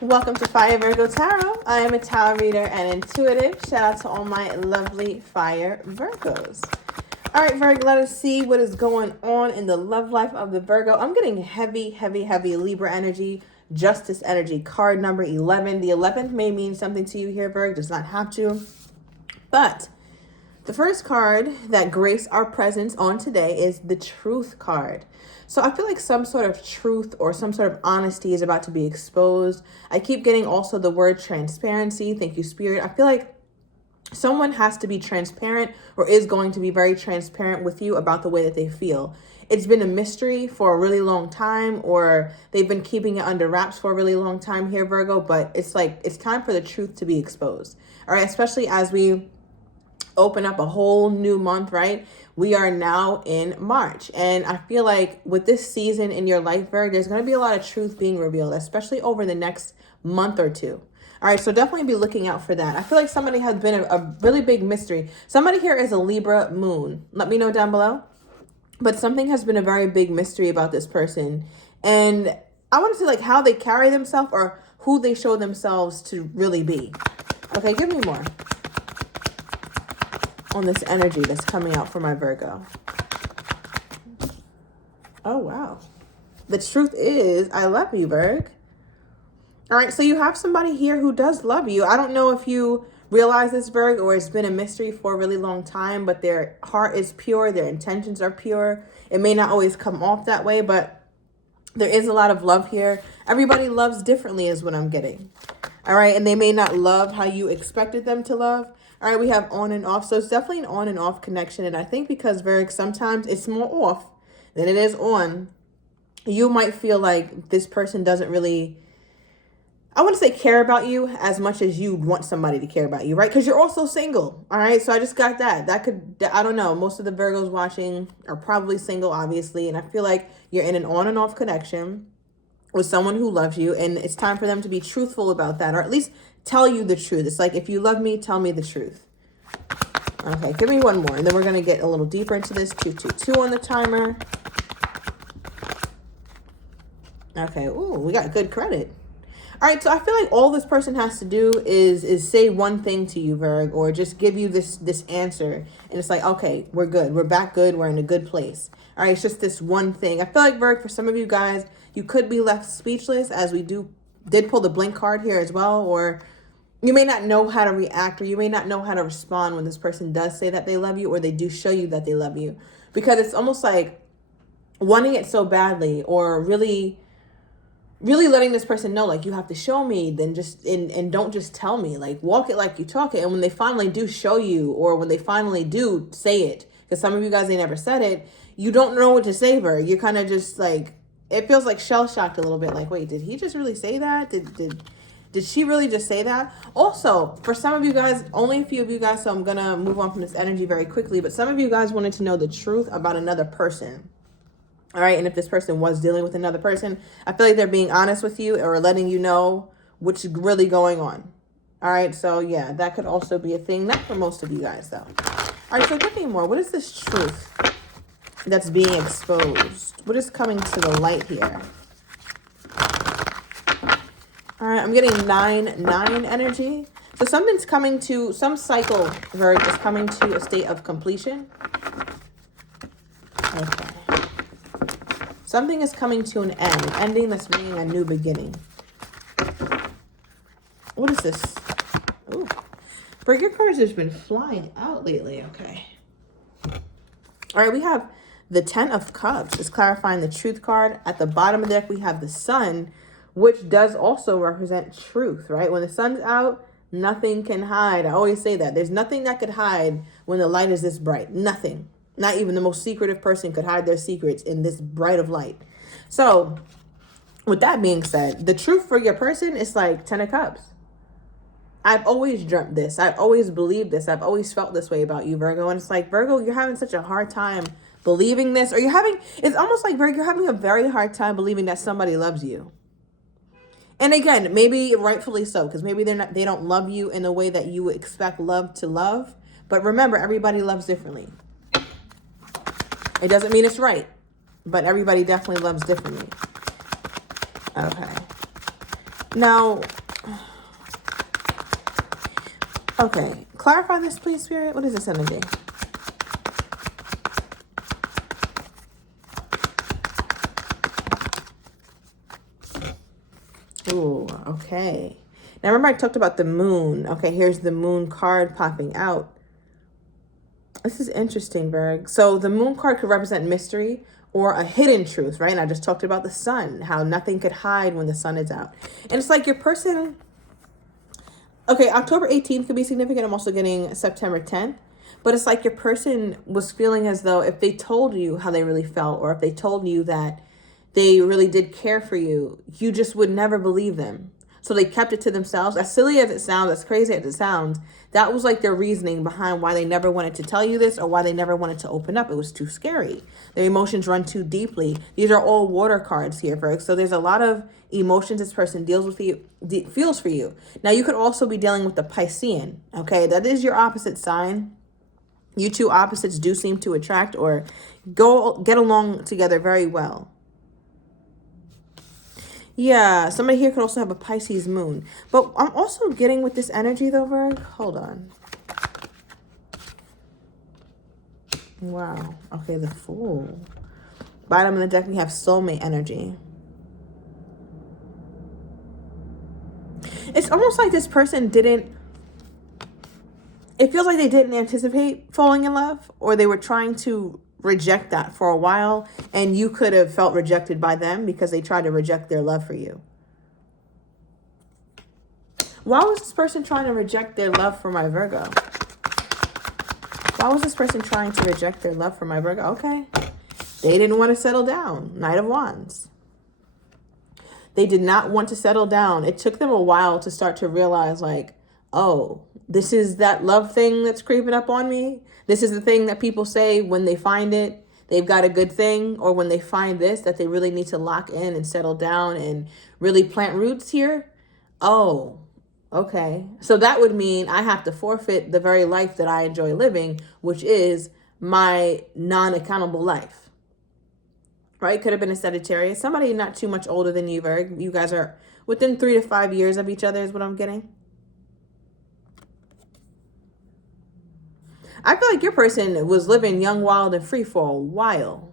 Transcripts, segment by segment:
Welcome to Fire Virgo Tarot. I am a tarot reader and intuitive. Shout out to all my lovely Fire Virgos. All right, Virgo, let us see what is going on in the love life of the Virgo. I'm getting heavy Libra energy, Justice energy, card number 11. The 11th may mean something to you here, Virgo. Does not have to. But the first card that grace our presence on today is the Truth card. So I feel like some sort of truth or some sort of honesty is about to be exposed. I keep getting also the word transparency. Thank you, Spirit. I feel like someone has to be transparent or is going to be very transparent with you about the way that they feel. It's been a mystery for a really long time, or they've been keeping it under wraps for a really long time here, Virgo, but it's like it's time for the truth to be exposed. All right, especially as we open up a whole new month, right? We are now in March. And I feel like with this season in your life, Virgo, there's going to be a lot of truth being revealed, especially over the next month or two. All right, so definitely be looking out for that. I feel like somebody has been a really big mystery. Somebody here is a Libra moon. Let me know down below. But something has been a very big mystery about this person. And I want to see like how they carry themselves or who they show themselves to really be. Okay, give me more on this energy that's coming out for my Virgo. Oh, wow. The truth is, I love you, Virg. All right, so you have somebody here who does love you. I don't know if you realize this, Virg, or it's been a mystery for a really long time, but their heart is pure. Their intentions are pure. It may not always come off that way, but there is a lot of love here. Everybody loves differently is what I'm getting. All right, and they may not love how you expected them to love. All right, we have on and off. So it's definitely an on and off connection. And I think because, Virgo, sometimes it's more off than it is on, you might feel like this person doesn't really, I wouldn't say care about you as much as you want somebody to care about you, right? Because you're also single, all right? So I just got that. That could, I don't know. Most of the Virgos watching are probably single, obviously. And I feel like you're in an on and off connection with someone who loves you. And it's time for them to be truthful about that, or at least tell you the truth. It's like, if you love me, tell me the truth. Okay, give me one more. And then we're going to get a little deeper into this. 222 on the timer. Okay, ooh, we got good credit. All right, so I feel like all this person has to do is say one thing to you, Virg, or just give you this answer. And it's like, okay, we're good. We're back good. We're in a good place. All right, it's just this one thing. I feel like, Virg, for some of you guys, you could be left speechless, as we did pull the blink card here as well, or you may not know how to react, or you may not know how to respond when this person does say that they love you, or they do show you that they love you. Because it's almost like wanting it so badly, or really letting this person know, like, you have to show me, then just, and don't just tell me, like, walk it like you talk it. And when they finally do show you, or when they finally do say it, because some of you guys, they never said it, you don't know what to say, Virg. You're kind of just like, it feels like shell-shocked a little bit, like, wait, did he just really say that? Did she really just say that? Also, for some of you guys, only a few of you guys, so I'm going to move on from this energy very quickly, but some of you guys wanted to know the truth about another person. All right, and if this person was dealing with another person, I feel like they're being honest with you or letting you know what's really going on. All right, so yeah, that could also be a thing. Not for most of you guys, though. All right, so give me more. What is this truth that's being exposed? What is coming to the light here? All right, I'm getting 9-9 energy. So something's coming to, some cycle, Virg, is coming to a state of completion. Okay. Something is coming to an end, an ending that's bringing a new beginning. What is this? Ooh. Virg, your cards have been flying out lately. Okay. All right, we have the 10 of Cups. It's clarifying the truth card. At the bottom of the deck, we have the Sun, which does also represent truth, right? When the sun's out, nothing can hide. I always say that. There's nothing that could hide when the light is this bright. Nothing. Not even the most secretive person could hide their secrets in this bright of light. So, with that being said, the truth for your person is like 10 of Cups. I've always dreamt this. I've always believed this. I've always felt this way about you, Virgo. And it's like, Virgo, you're having such a hard time believing this. Or it's almost like, Virgo, you're having a very hard time believing that somebody loves you. And again, maybe rightfully so, because maybe they don't love you in a way that you would expect love to love. But remember, everybody loves differently. It doesn't mean it's right, but everybody definitely loves differently. Okay. Now, okay, clarify this, please, Spirit. What is this energy? Ooh, okay. Now, remember I talked about the moon. Okay, here's the moon card popping out. This is interesting, Virg. So the moon card could represent mystery or a hidden truth, right? And I just talked about the sun, how nothing could hide when the sun is out. And it's like your person... Okay, October 18th could be significant. I'm also getting September 10th. But it's like your person was feeling as though if they told you how they really felt, or if they told you that they really did care for you, you just would never believe them. So they kept it to themselves. As silly as it sounds, as crazy as it sounds, that was like their reasoning behind why they never wanted to tell you this or why they never wanted to open up. It was too scary. Their emotions run too deeply. These are all water cards here, folks. So there's a lot of emotions this person deals with you, feels for you. Now, you could also be dealing with the Piscean, okay? That is your opposite sign. You two opposites do seem to attract or get along together very well. Yeah, somebody here could also have a Pisces moon. But I'm also getting with this energy, though, Virg. Hold on. Wow. Okay, the Fool. Bottom of the deck, we have soulmate energy. It's almost like this person didn't... It feels like they didn't anticipate falling in love, or they were trying to reject that for a while, and you could have felt rejected by them because they tried to reject their love for you. Why was this person trying to reject their love for my Virgo? Why was this person trying to reject their love for my Virgo? Okay. They didn't want to settle down. Knight of Wands. They did not want to settle down. It took them a while to start to realize, like, oh, this is that love thing that's creeping up on me. This is the thing that people say when they find it, they've got a good thing, or when they find this, that they really need to lock in and settle down and really plant roots here. Oh, okay. So that would mean I have to forfeit the very life that I enjoy living, which is my non-accountable life. Right? Could have been a Sagittarius. Somebody not too much older than you, Virg. You guys are within 3 to 5 years of each other is what I'm getting. I feel like your person was living young, wild, and free for a while.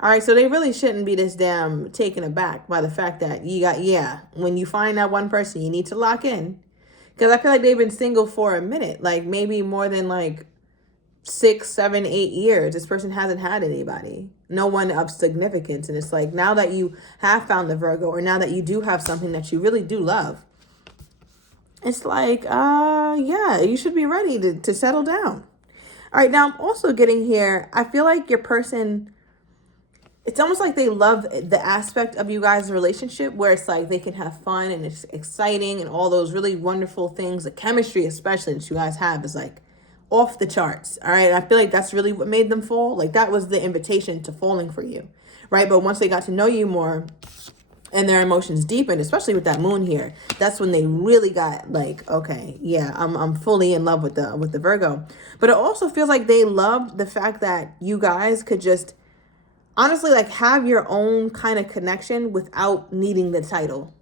All right, so they really shouldn't be this damn taken aback by the fact that when you find that one person, you need to lock in. Because I feel like they've been single for a minute, like maybe more than like 6, 7, 8 years. This person hasn't had anybody, no one of significance. And it's like, now that you have found the Virgo, or now that you do have something that you really do love, it's like, yeah, you should be ready to settle down. All right, now I'm also getting here, I feel like your person, it's almost like they love the aspect of you guys' relationship where it's like they can have fun and it's exciting and all those really wonderful things. The chemistry especially that you guys have is like off the charts. All right, and I feel like that's really what made them fall. Like that was the invitation to falling for you, right? But once they got to know you more and their emotions deepened, especially with that moon here, that's when they really got like, okay, yeah, I'm fully in love with the Virgo. But it also feels like they loved the fact that you guys could just honestly like have your own kind of connection without needing the title,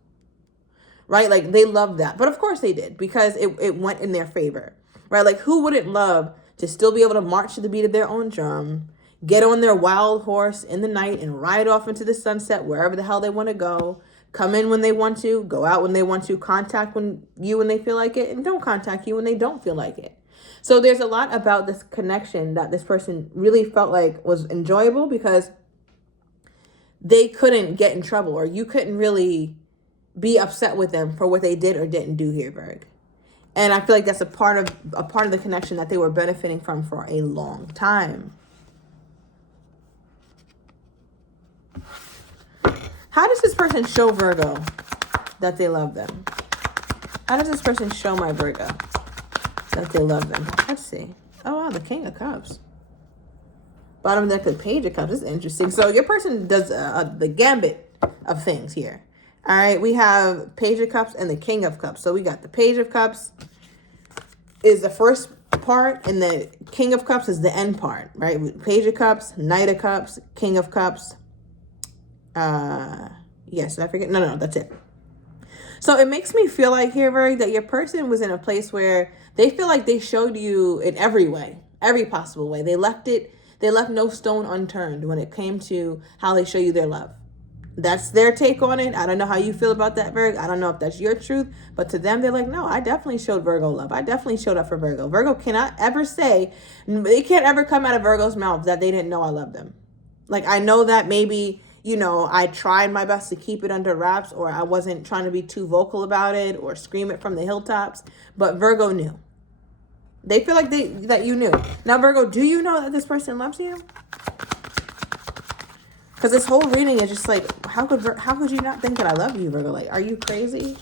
right? Like they loved that. But of course they did, because it went in their favor, right? Like who wouldn't love to still be able to march to the beat of their own drum, get on their wild horse in the night and ride off into the sunset wherever the hell they want to go, come in when they want to, go out when they want to, contact you when they feel like it, and don't contact you when they don't feel like it. So there's a lot about this connection that this person really felt like was enjoyable, because they couldn't get in trouble, or you couldn't really be upset with them for what they did or didn't do here, Virg. And I feel like that's a part of the connection that they were benefiting from for a long time. How does this person show Virgo that they love them? How does this person show my Virgo that they love them? Let's see. Oh, wow, the King of Cups. Bottom of the deck, the Page of Cups. This is interesting. So your person does the gambit of things here. All right, we have Page of Cups and the King of Cups. So we got the Page of Cups is the first part, and the King of Cups is the end part, right? Page of Cups, Knight of Cups, King of Cups. Yes, did I forget? No, that's it. So it makes me feel like here, Virgo, that your person was in a place where they feel like they showed you in every way, every possible way. They left no stone unturned when it came to how they show you their love. That's their take on it. I don't know how you feel about that, Virgo. I don't know if that's your truth, but to them, they're like, no, I definitely showed Virgo love. I definitely showed up for Virgo. Virgo cannot ever say, they can't ever come out of Virgo's mouth that they didn't know I love them. Like, I know that maybe, I tried my best to keep it under wraps, or I wasn't trying to be too vocal about it or scream it from the hilltops, but Virgo knew. They feel like that you knew. Now, Virgo, do you know that this person loves you? Because this whole reading is just like, how could you not think that I love you, Virgo? Like, are you crazy?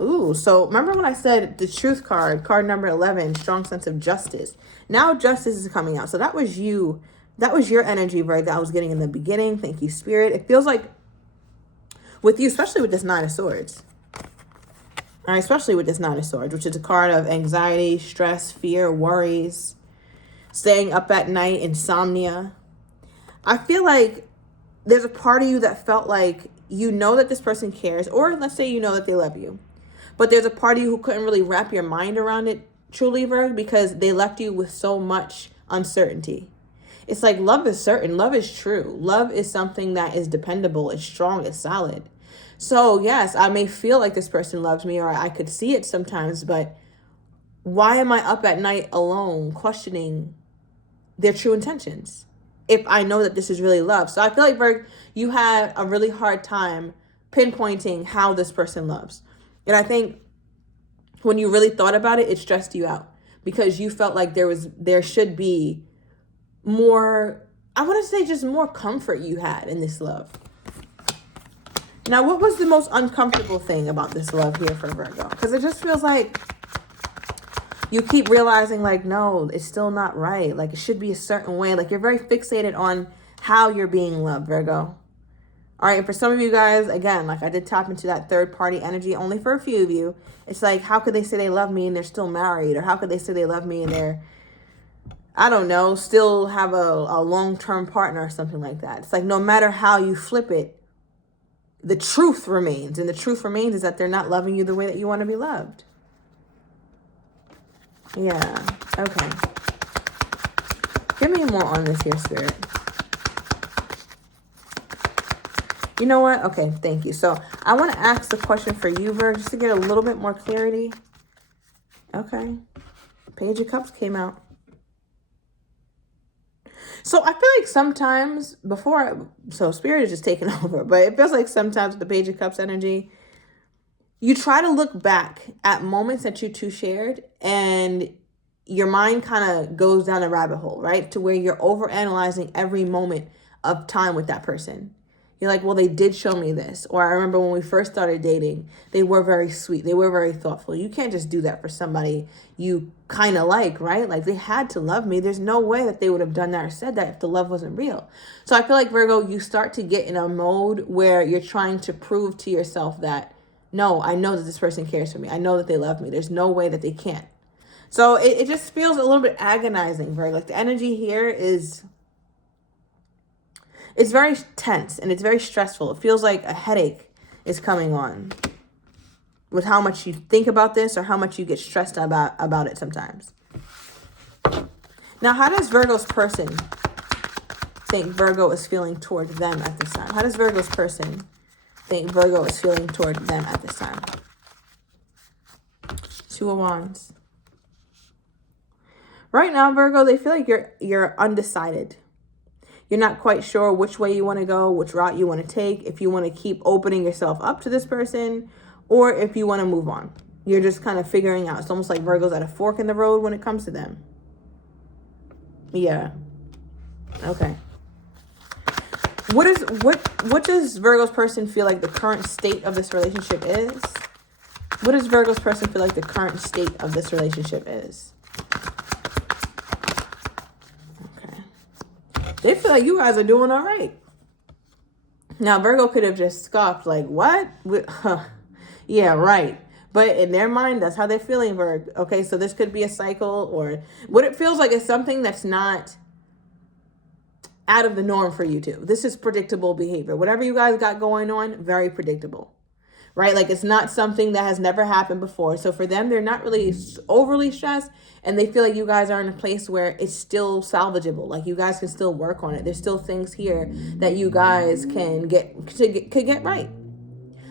Ooh, so remember when I said the truth card number 11, strong sense of justice. Now justice is coming out. So that was you. That was your energy, Virgo, that I was getting in the beginning. Thank you, Spirit. It feels like with you, especially with this Nine of Swords. All right, especially with this Nine of Swords, which is a card of anxiety, stress, fear, worries, staying up at night, insomnia. I feel like there's a part of you that felt like you know that this person cares, or let's say you know that they love you, but there's a part of you who couldn't really wrap your mind around it truly, Virgo, because they left you with so much uncertainty. It's like love is certain, love is true, love is something that is dependable, it's strong, it's solid. So yes, I may feel like this person loves me, or I could see it sometimes, but why am I up at night alone questioning their true intentions if I know that this is really love? So I feel like, Virgo, you had a really hard time pinpointing how this person loves. And I think when you really thought about it, it stressed you out because you felt like there should be more, I want to say just more comfort you had in this love. Now, what was the most uncomfortable thing about this love here for Virgo? Because it just feels like you keep realizing like, no, it's still not right. Like it should be a certain way. Like you're very fixated on how you're being loved, Virgo. All right. And for some of you guys, again, like I did tap into that third party energy only for a few of you. It's like, how could they say they love me and they're still married? Or how could they say they love me and they're, I don't know, still have a long-term partner or something like that. It's like no matter how you flip it, the truth remains. And the truth remains is that they're not loving you the way that you want to be loved. Yeah. Okay. Give me more on this here, Spirit. You know what? Okay. Thank you. So I want to ask the question for you, Virgo, just to get a little bit more clarity. Okay. Page of Cups came out. So I feel like sometimes so Spirit is just taking over, but it feels like sometimes with the Page of Cups energy, you try to look back at moments that you two shared and your mind kind of goes down a rabbit hole, right? To where you're overanalyzing every moment of time with that person. You're like, well, they did show me this. Or I remember when we first started dating, they were very sweet. They were very thoughtful. You can't just do that for somebody you kind of like, right? Like they had to love me. There's no way that they would have done that or said that if the love wasn't real. So I feel like, Virgo, you start to get in a mode where you're trying to prove to yourself that, no, I know that this person cares for me. I know that they love me. There's no way that they can't. So it just feels a little bit agonizing, Virgo. Like the energy here is, it's very tense and it's very stressful. It feels like a headache is coming on with how much you think about this or how much you get stressed about it sometimes. Now, how does Virgo's person think Virgo is feeling toward them at this time? How does Virgo's person think Virgo is feeling toward them at this time? Two of Wands. Right now, Virgo, they feel like you're undecided. You're not quite sure which way you want to go, which route you want to take, if you want to keep opening yourself up to this person, or if you want to move on. You're just kind of figuring out. It's almost like Virgo's at a fork in the road when it comes to them. Yeah. Okay. What does Virgo's person feel like the current state of this relationship is? What does Virgo's person feel like the current state of this relationship is? They feel like you guys are doing all right. Now, Virgo could have just scoffed like, what? Yeah, right. But in their mind, that's how they're feeling, Virgo. Okay, so this could be a cycle, or what it feels like is something that's not out of the norm for you two. This is predictable behavior. Whatever you guys got going on, very predictable. right? Like it's not something that has never happened before. So for them, they're not really overly stressed, and they feel like you guys are in a place where it's still salvageable. Like you guys can still work on it. There's still things here that you guys can could get right.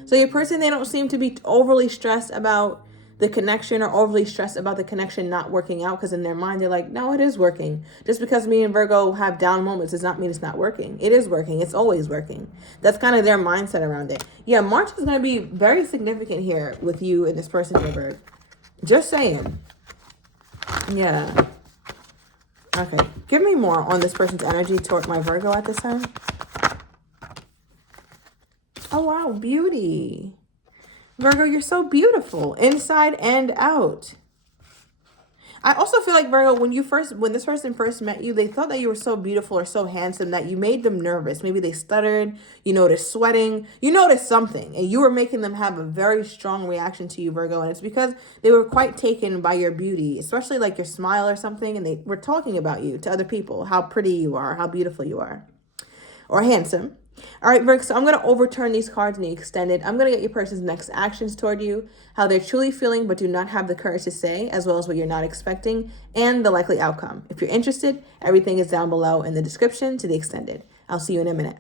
So your person, they don't seem to be overly stressed about the connection or overly stressed about the connection not working out, because in their mind they're like, no, it is working. Just because me and Virgo have down moments does not mean it's not working. It is working. It's always working. That's kind of their mindset around it. Yeah, March is going to be very significant here with you and this person here, Virgo. Just saying. Yeah. Okay. Give me more on this person's energy toward my Virgo at this time. Oh, wow. Beauty. Virgo, you're so beautiful inside and out. I also feel like, Virgo, when this person first met you, they thought that you were so beautiful or so handsome that you made them nervous. Maybe they stuttered, you noticed sweating, you noticed something, and you were making them have a very strong reaction to you, Virgo. And it's because they were quite taken by your beauty, especially like your smile or something. And they were talking about you to other people, how pretty you are, how beautiful you are, or handsome. All right, Virgo, so I'm going to overturn these cards in the extended. I'm going to get your person's next actions toward you, how they're truly feeling but do not have the courage to say, as well as what you're not expecting, and the likely outcome. If you're interested, everything is down below in the description to the extended. I'll see you in a minute.